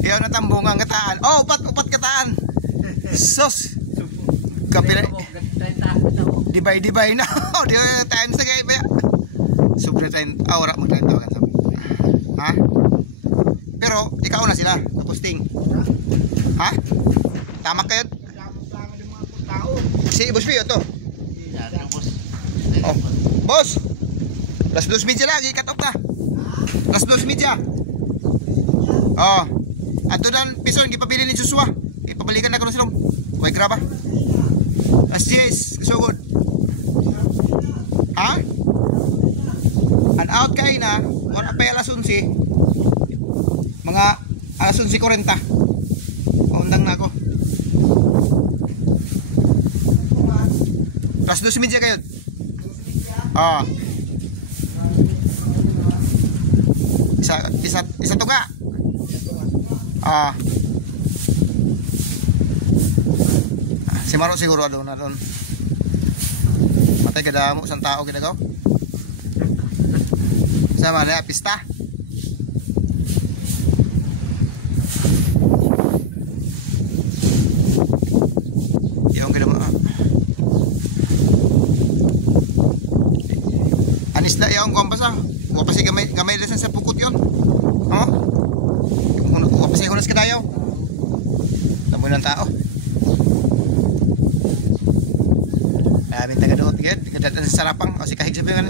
Iyaw na tambungan kataan. Oh, upat kataan. Sus. Kapila. Dibay na. Oh, di times na kay ba. Sobra 30 ora mo 30 kan. Ha? Pero ikaw na sila, posting. Ha? Tama kayo. Si Boss Pio to. Oh, boss. Plus 2 media lagi cut off na. Plus 2 media. Oh. Ato dan pison gipabili ni Joshua. Ipabalikan na ko silong. Way graba. As yes, so good. Ha? An out kay na, or apay alas 11. Mga alas 11:40. Undang na ako. Plus 2 media kayo. Oh. Isa tuga. Ah. Si Maro siguro doon na doon. Matay kada mo isang tao ginagaw. Sama na pista. Yung kada mo. Anis na yung kompas ah. Wa pa si gamay lesson sa pukot yon. Oh? Wa pa si hunas kadayaw. Tamo ng tao. Ay minta ka doon tigad, kadatan sa sarapang o si kahig sabi nga.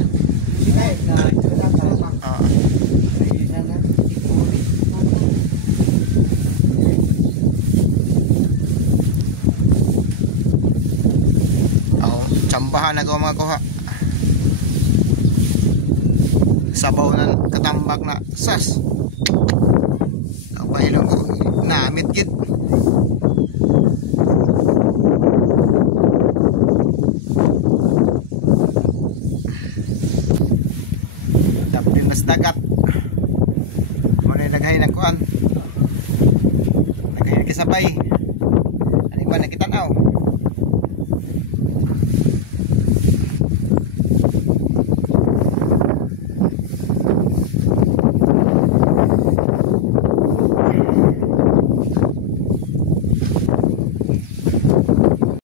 Tsambahan na mga kuha. Sabaw na katambak na sas. Ang bahilong ko namit kit. Dapat mas dagat. Muna yung naghahin ng kuhan. Naghahin kisabay. Ano ba nakitanaw?